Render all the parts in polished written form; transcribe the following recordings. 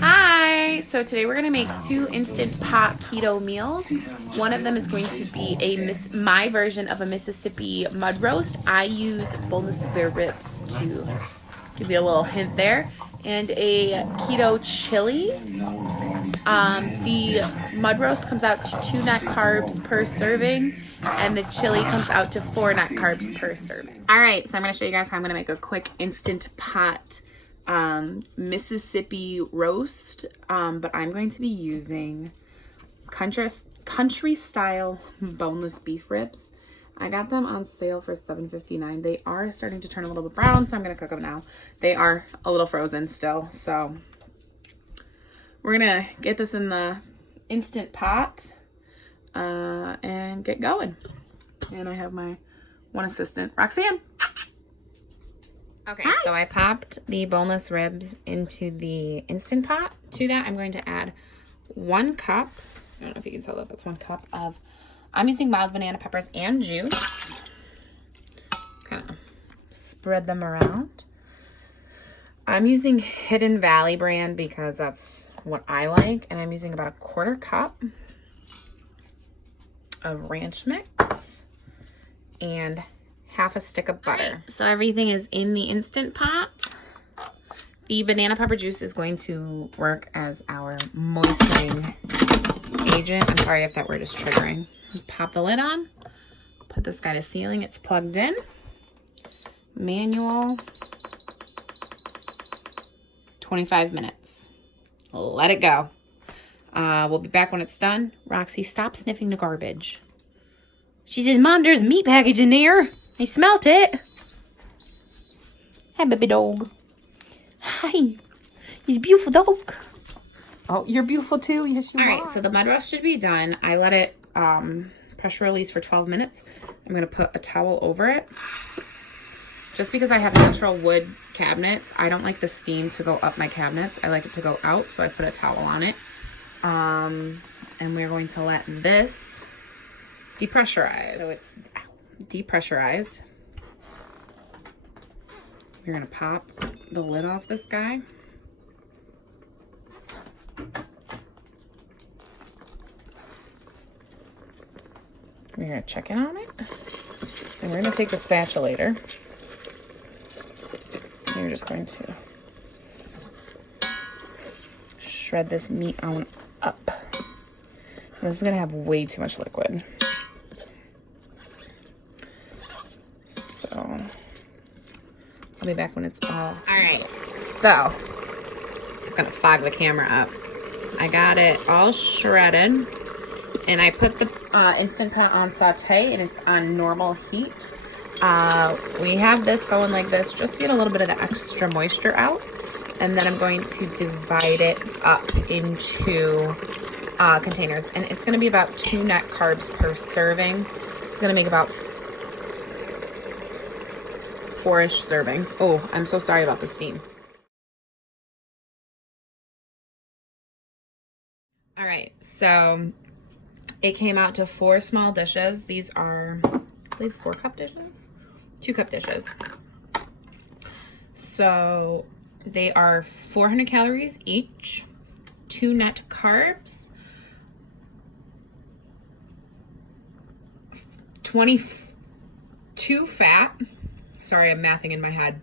Hi! So today we're going to make 2 Instant Pot keto meals. One of them is going to be my version of a Mississippi mud roast. I use boneless spare ribs to give you a little hint there. And a keto chili. The mud roast comes out to 2 net carbs per serving, and the chili comes out to 4 net carbs per serving. Alright, so I'm going to show you guys how I'm going to make a quick Instant Pot Mississippi roast, but I'm going to be using country style boneless beef ribs. I got them on sale for $7.59. They are starting to turn a little bit brown, so I'm going to cook them now. They are a little frozen still, so we're going to get this in the Instant Pot and get going. And I have my one assistant, Roxanne. Okay, hi. So I popped the boneless ribs into the Instant Pot. To that, I'm going to add 1 cup. I don't know if you can tell that that's 1 cup of, I'm using mild banana peppers and juice. Kind of spread them around. I'm using Hidden Valley brand because that's what I like. And I'm using about 1/4 cup of ranch mix and half a stick of butter. So everything is in the Instant Pot. The banana pepper juice is going to work as our moistening agent. I'm sorry if that word is triggering. Pop the lid on. Put this guy to sealing. It's plugged in. Manual. 25 minutes. Let it go. We'll be back when it's done. Roxy, stop sniffing the garbage. She says, Mom, there's a meat package in there. I smelt it. Hi, baby dog. Hi. He's a beautiful dog. Oh, you're beautiful too? Yes, you are. All right, so the mud roast should be done. I let it pressure release for 12 minutes. I'm going to put a towel over it. Just because I have natural wood cabinets, I don't like the steam to go up my cabinets. I like it to go out, so I put a towel on it. And we're going to let this depressurize. So it's depressurized. You're going to pop the lid off this guy. We're going to check in on it. And we're going to take the spatulator. You're just going to shred this meat on up. This is going to have way too much liquid. So, I'll be back when it's all right. So, I'm going to fog the camera up. I got it all shredded. And I put the Instant Pot on saute, and it's on normal heat. We have this going like this just to get a little bit of the extra moisture out. And then I'm going to divide it up into containers. And it's going to be about 2 net carbs per serving. It's going to make about 4-ish servings. Oh, I'm so sorry about the steam. All right, so it came out to 4 small dishes. These are, I believe, 4-cup dishes? 2-cup dishes. So they are 400 calories each, 2 net carbs, 22 fat. Sorry, I'm mathing in my head.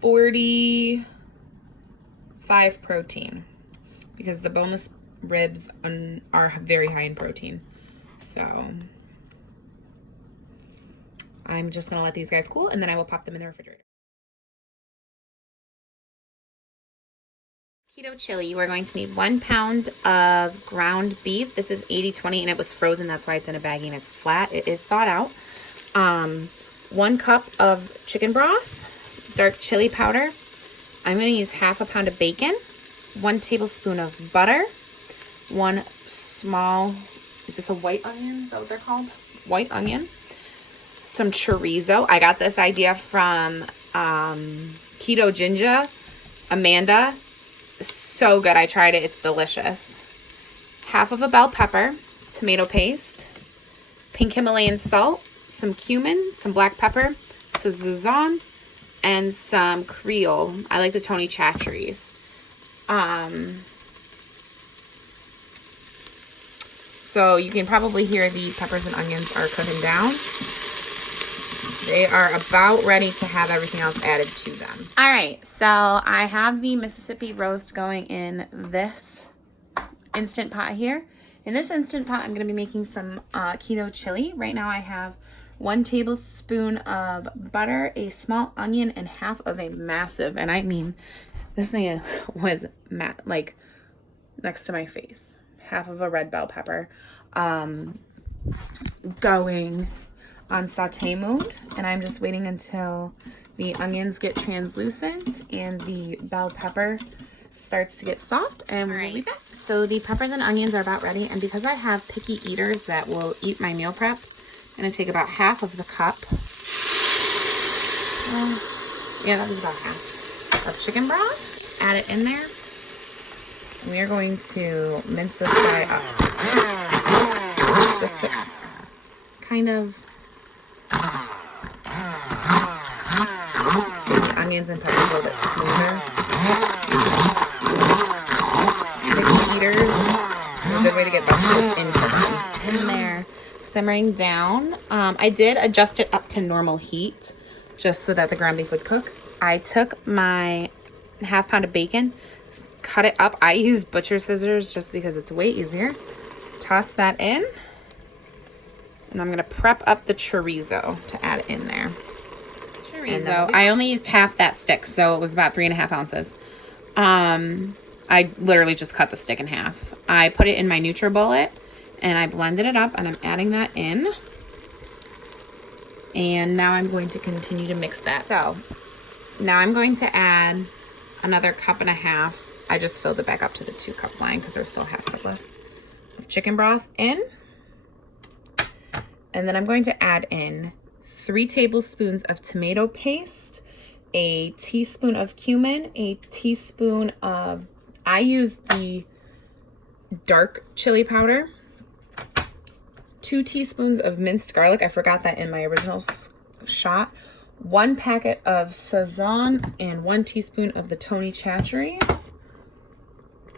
45 protein, because the boneless ribs are very high in protein. So I'm just going to let these guys cool, and then I will pop them in the refrigerator. Keto chili, we're going to need 1 pound of ground beef. This is 80/20, and it was frozen. That's why it's in a baggie and it's flat. It is thawed out. 1 cup of chicken broth, dark chili powder. I'm going to use half a pound of bacon, 1 tablespoon of butter, 1 small, is this a white onion? Is that what they're called? White onion. Some chorizo. I got this idea from Keto Ginger, Amanda. So good. I tried it. It's delicious. Half of a bell pepper, tomato paste, pink Himalayan salt, some cumin, some black pepper, some Szechuan, and some Creole. I like the Tony Chachere's. So you can probably hear the peppers and onions are cooking down. They are about ready to have everything else added to them. All right, so I have the Mississippi roast going in this Instant Pot here. In this Instant Pot, I'm gonna be making some keto chili. Right now I have 1 tablespoon of butter, a small onion, and half of a massive, and I mean, this thing was like next to my face, half of a red bell pepper, going on saute mode, and I'm just waiting until the onions get translucent and the bell pepper starts to get soft, and we'll be back. So the peppers and onions are about ready, and because I have picky eaters that will eat my meal preps, I'm gonna take about half of the cup. Yeah, that was about half of chicken broth. Add it in there. And we are going to mince this guy up. Just to kind of the onions and peppers a little bit smoother. Picky eaters, a good way to get vegetables into them. In there. Simmering down. I did adjust it up to normal heat just so that the ground beef would cook. I took my ½ pound of bacon, cut it up. I use butcher scissors just because it's way easier. Toss that in, and I'm gonna prep up the chorizo to add in there. Chorizo, I only used half that stick, so it was about 3½ ounces. I literally just cut the stick in half. I put it in my NutriBullet, and I blended it up, and I'm adding that in. And now I'm going to continue to mix that. So now I'm going to add another 1.5 cups. I just filled it back up to the 2 cup line because there's still ½ cup left of chicken broth in. And then I'm going to add in 3 tablespoons of tomato paste, a teaspoon of cumin, a teaspoon of, I use the dark chili powder, 2 teaspoons of minced garlic. I forgot that in my original shot. 1 packet of Sazon and 1 teaspoon of the Tony Chachere's.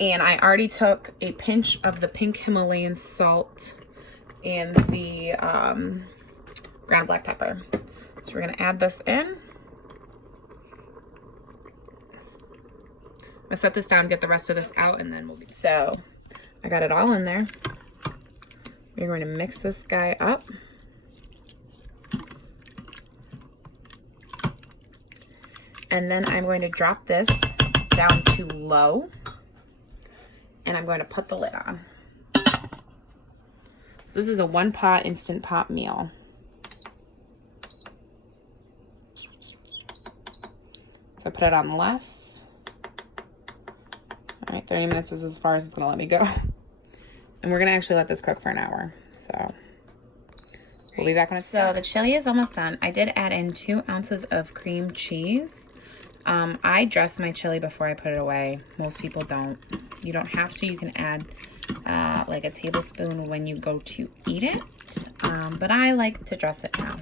And I already took a pinch of the pink Himalayan salt and the ground black pepper. So we're gonna add this in. I'm gonna set this down, get the rest of this out, and then we'll be. So I got it all in there. We're going to mix this guy up. And then I'm going to drop this down to low. And I'm going to put the lid on. So this is a 1-pot Instant Pot meal. So I put it on less. All right, 30 minutes is as far as it's gonna let me go. And we're gonna actually let this cook for an hour. So we'll be back when it's done. So the chili is almost done. I did add in 2 ounces of cream cheese. I dress my chili before I put it away. Most people don't. You don't have to. You can add like a tablespoon when you go to eat it. But I like to dress it now.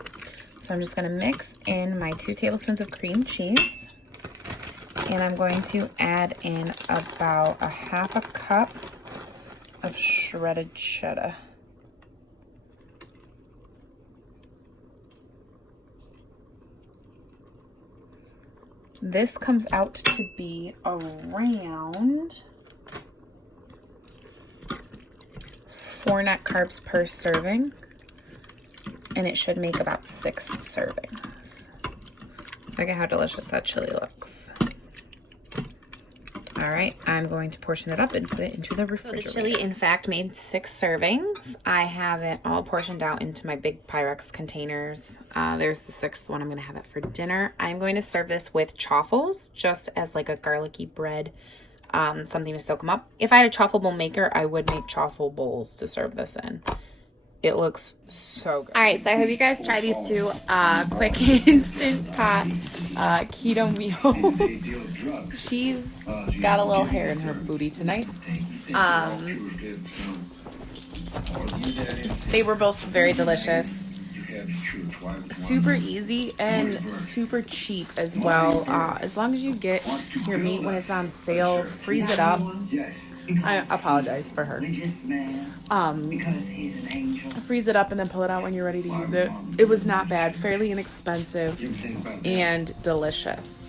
So I'm just gonna mix in my 2 tablespoons of cream cheese. And I'm going to add in about a ½ cup of shredded cheddar. This comes out to be around 4 net carbs per serving, and it should make about 6 servings. Look at how delicious that chili looks. All right, I'm going to portion it up and put it into the refrigerator. So the chili, in fact, made 6 servings. I have it all portioned out into my big Pyrex containers. There's the 6th one. I'm going to have it for dinner. I'm going to serve this with chaffles, just as like a garlicky bread, something to soak them up. If I had a chaffle bowl maker, I would make chaffle bowls to serve this in. It looks so good. All right, so I hope you guys try these 2 quick Instant Pot keto meals. She's got a little hair in her booty tonight. They were both very delicious. Super easy and super cheap as well. As long as you get your meat when it's on sale, freeze it up. I apologize for her. Freeze it up and then pull it out when you're ready to use it. It was not bad, fairly inexpensive, and delicious.